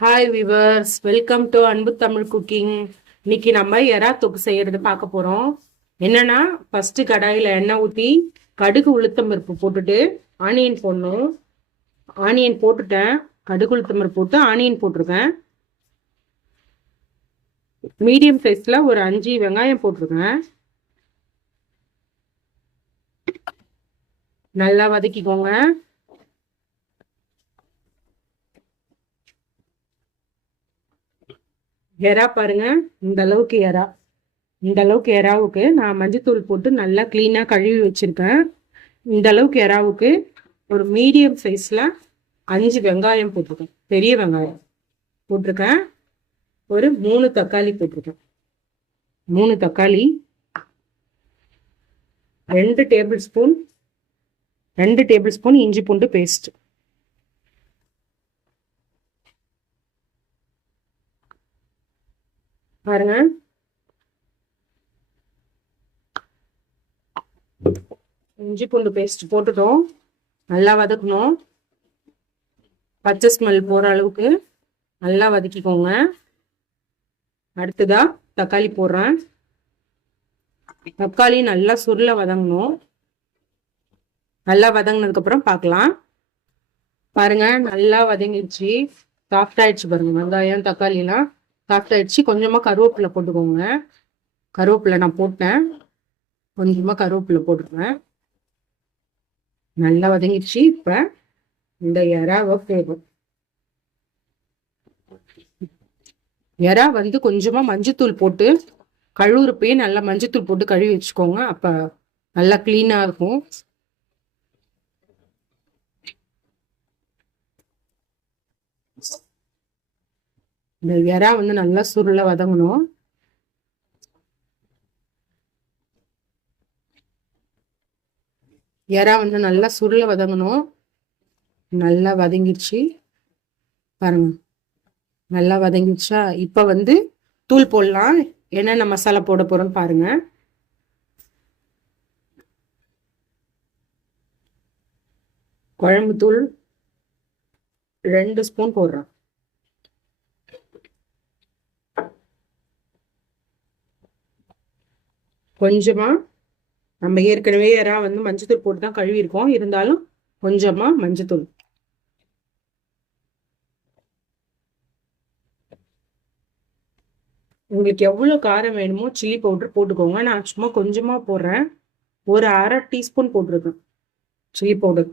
Hi viewers welcome to அன்பு Tamil cooking இன்னைக்கு நம்ம எறா தொக்கு செய்யறது பார்க்க போறோம். என்னன்னா ஃபர்ஸ்ட் கடாயில எண்ணெய் ஊற்றி கடுகு உளுத்தம் பருப்பு போட்டுட்டு ஆனியன் போடணும். ஆனியன் போட்டுட்டேன். கடுகு உளுத்தம் பருப்பு போட்டு ஆனியன் போட்டிருக்கேன். மீடியம் சைஸ்ல ஒரு அஞ்சு வெங்காயம் போட்டிருக்கேன். நல்லா வதக்கிக்கோங்க. எறா பாருங்க இந்த அளவுக்கு எறா. இந்த அளவுக்கு எறாவுக்கு நான் மஞ்சத்தூள் போட்டு நல்லா க்ளீனாக கழுவி வச்சுருக்கேன். இந்த அளவுக்கு எறாவுக்கு ஒரு மீடியம் சைஸில் அஞ்சு வெங்காயம் போட்டிருக்கேன். பெரிய வெங்காயம் போட்டிருக்கேன். ஒரு மூணு தக்காளி போட்டிருக்கேன். மூணு தக்காளி ரெண்டு டேபிள் ஸ்பூன் ரெண்டு டேபிள் ஸ்பூன் இஞ்சி பூண்டு பேஸ்ட்டு பாருங்க. இஞ்சி பூண்டு பேஸ்ட் போட்டுட்டோம். நல்லா வதக்கணும். பச்சை ஸ்மெல் போகிற அளவுக்கு நல்லா வதக்கிக்கோங்க. அடுத்ததா தக்காளி போடுறேன். தக்காளி நல்லா சுருள வதங்கணும். நல்லா வதங்கினதுக்கப்புறம் பார்க்கலாம் பாருங்க நல்லா வதங்கிடுச்சு. சாஃப்ட் ஆயிடுச்சு பாருங்க வெங்காயம் தக்காளிலாம். சாஃப்ட் ஆயிடுச்சு கொஞ்சமாக கருவேப்பிலை போட்டுக்கோங்க. கருவேப்பிலை நான் போட்டேன். கொஞ்சமாக கருவேப்பிலை போட்டுருவேன் நல்லா வதங்கிடுச்சு. இப்போ இந்த இறாவை போடும் இறா வந்து கொஞ்சமாக மஞ்சத்தூள் போட்டு கழுவுறப்பயே நல்லா மஞ்சத்தூள் போட்டு கழுவி வச்சுக்கோங்க. அப்போ நல்லா க்ளீனாக இருக்கும். இந்த எறா வந்து நல்லா சுருள வதங்கணும். இறா வந்து நல்லா சுருள வதங்கணும். நல்லா வதங்கிடுச்சு. பாருங்க. நல்லா வதங்கிடுச்சா? இப்போ வந்து தூள் போடலாம். என்னென்ன மசாலா போட போறோம்னு பாருங்க. குழம்பு தூள் ரெண்டு ஸ்பூன் போடுறோம். கொஞ்சமாக நம்ம ஏற்கனவே யாரா வந்து மஞ்சத்தூள் போட்டு தான் கழுவிருக்கோம் இருந்தாலும் கொஞ்சமாக மஞ்சத்தூள். உங்களுக்கு எவ்வளோ காரம் வேணுமோ சில்லி பவுடர் போட்டுக்கோங்க. நான் சும்மா கொஞ்சமாக போடுறேன். ஒரு அரை டீஸ்பூன் போட்டிருக்கேன் சில்லி பவுடர்.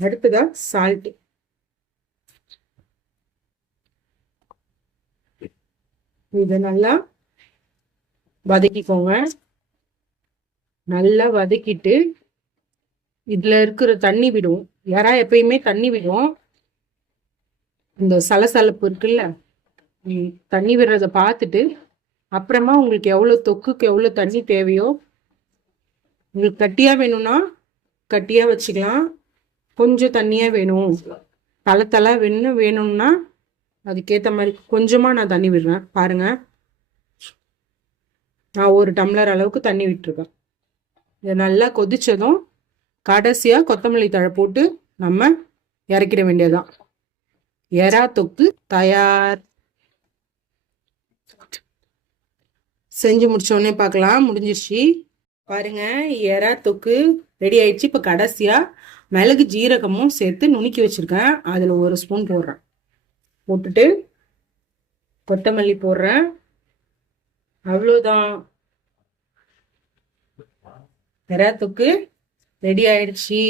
அடுத்ததாக சால்ட்டு இதை நல்லா வதக்கிக்கோங்க. நல்லா வதக்கிட்டு இதில் இருக்கிற தண்ணி விடும். யாரா எப்பயுமே தண்ணி விடும். இந்த சலசலப்பு இருக்குல்ல தண்ணி விடுறத பார்த்துட்டு அப்புறமா உங்களுக்கு எவ்வளோ தொக்குக்கு எவ்வளோ தண்ணி தேவையோ உங்களுக்கு கட்டியாக வேணும்னா கட்டியாக வச்சுக்கலாம். கொஞ்சம் தண்ணியாக வேணும். தலை தலை வேணும் வேணும்னா அதுக்கேற்ற மாதிரி கொஞ்சமாக நான் தண்ணி விடுறேன். பாருங்கள் நான் ஒரு டம்ளர் அளவுக்கு தண்ணி விட்டுருக்கேன். இதை நல்லா கொதித்ததும் கடைசியாக கொத்தமல்லி தழை போட்டு நம்ம இறக்கிட வேண்டியதுதான். எறா தொக்கு தயார். செஞ்சு முடிச்சோடனே பார்க்கலாம். முடிஞ்சிருச்சு. பாருங்க எறா தொக்கு ரெடி ஆயிடுச்சு. இப்போ கடைசியாக மிளகு ஜீரகமும் சேர்த்து நுணுக்கி வச்சுருக்கேன். அதில் ஒரு ஸ்பூன் போடுறேன். போட்டுட்டு கொத்தமல்லி போடுறேன். அவ்வளோதான் பெறாத்துக்கு ரெடி ஆயிடுச்சு.